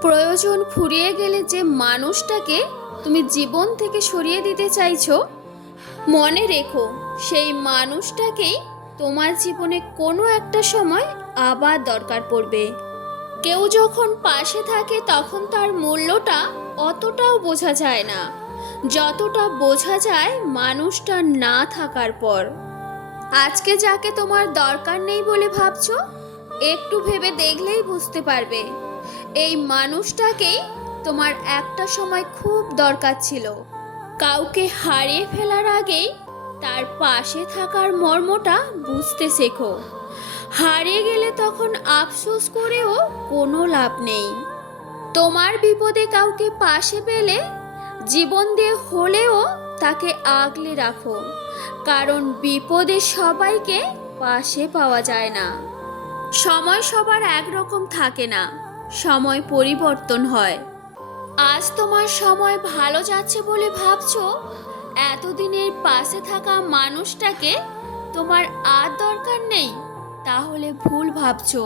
প্রয়োজন ফুরিয়ে গেলে যে মানুষটাকে তুমি জীবন থেকে সরিয়ে দিতে চাইছো, মনে রেখো, সেই মানুষটাকেই তোমার জীবনে কোনো একটা সময় আবার দরকার পড়বে। কেউ যখন পাশে থাকে, তখন তার মূল্যটা অতটাও বোঝা যায় না। যতটা বোঝা যায়, মানুষটা না থাকার পর। আজকে যাকে তোমার দরকার নেই বলে ভাবছ, একটু ভেবে দেখলেই বুঝতে পারবে। এই মানুষটাকেই তোমার একটা সময় খুব দরকার ছিল। কাউকে হারিয়ে ফেলার আগেই তার পাশে থাকার মর্মটা বুঝতে শেখো। হারিয়ে গেলে তখন আফসোস করেও কোনো লাভ নেই। তোমার বিপদে কাউকে পাশে পেলে জীবন দিয়ে হলেও তাকে আগলে রাখো, কারণ বিপদে সবাইকে পাশে পাওয়া যায় না। সময় সবার একরকম থাকে না। সময় পরিবর্তন হয়। আজ তোমার সময় ভালো যাচ্ছে বলে ভাবছ? এতদিনের পাশে থাকা মানুষটাকে তোমার আর দরকার নেই, তাহলে ভুল ভাবছ।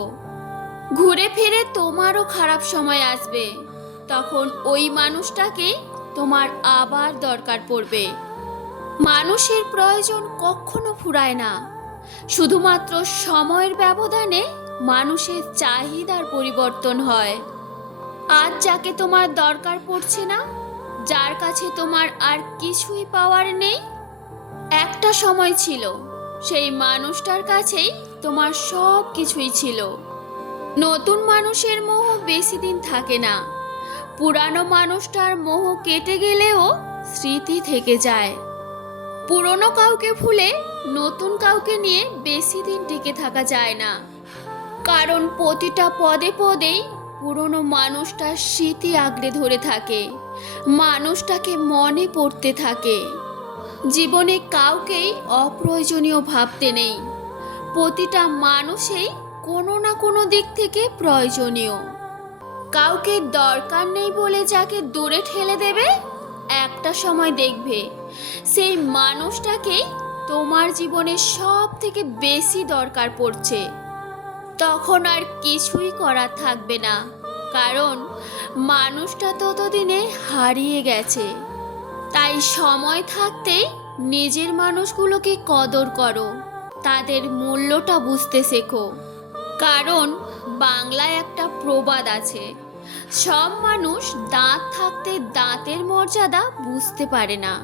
ঘুরে ফিরে তোমারও খারাপ সময় আসবে। তখন ওই মানুষটাকে তোমার আবার দরকার পড়বে। মানুষের প্রয়োজন কখনো ফুরায় না। শুধুমাত্র সময়ের ব্যবধানে মানুষের চাহিদার পরিবর্তন হয়। আজ যাকে তোমার দরকার পড়ছে না, যার কাছে তোমার আর কিছুই পাওয়ার নেই? একটা সময় ছিল, সেই মানুষটার কাছেই তোমার সব কিছুই ছিল। নতুন মানুষের মোহ বেশি দিন থাকে না। পুরানো মানুষটার মোহ কেটে গেলেও স্মৃতি থেকে যায়। পুরনো কাউকে ভুলে নতুন কাউকে নিয়ে বেশি দিন টিকে থাকা যায় না। কারণ প্রতিটা পদে পদেই পুরনো মানুষটার স্মৃতি আঁকড়ে ধরে থাকে, মানুষটাকে মনে পড়তে থাকে। জীবনে কাউকেই অপ্রয়োজনীয় ভাবতে নেই। প্রতিটা মানুষেই কোনো না কোনো দিক থেকে প্রয়োজনীয়। কাউকে দরকার নেই বলে যাকে দূরে ঠেলে দেবে, একটা সময় দেখবে। সেই মানুষটাকেই তোমার জীবনে সব থেকে বেশি দরকার পড়ছে। তখন আর কিছুই করার থাকবে না। কারণ মানুষটা ততদিনে হারিয়ে গেছে। তাই সময় থাকতেই নিজের মানুষগুলোকে কদর করো। তাদের মূল্যটা বুঝতে শেখো। কারণ বাংলায় একটা প্রবাদ আছে, সব মানুষ দাঁত থাকতে দাঁতের মর্যাদা বুঝতে পারে না।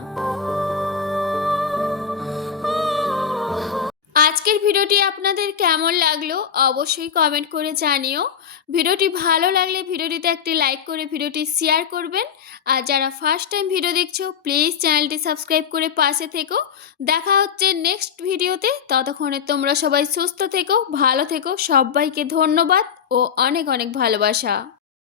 আজকের ভিডিওটি আপনাদের কেমন লাগল অবশ্যই কমেন্ট করে জানিও। ভিডিওটি ভালো লাগলে ভিডিওটিতে একটি লাইক করে ভিডিওটি শেয়ার করবেন। আর যারা ফার্স্ট টাইম ভিডিও দেখছ প্লিজ চ্যানেলটি সাবস্ক্রাইব করে পাশে থেকো। দেখা হচ্ছে নেক্সট ভিডিওতে। ততক্ষণে তোমরা সবাই সুস্থ থেকো, ভালো থেকো। সবাইকে ধন্যবাদ ও অনেক অনেক ভালোবাসা।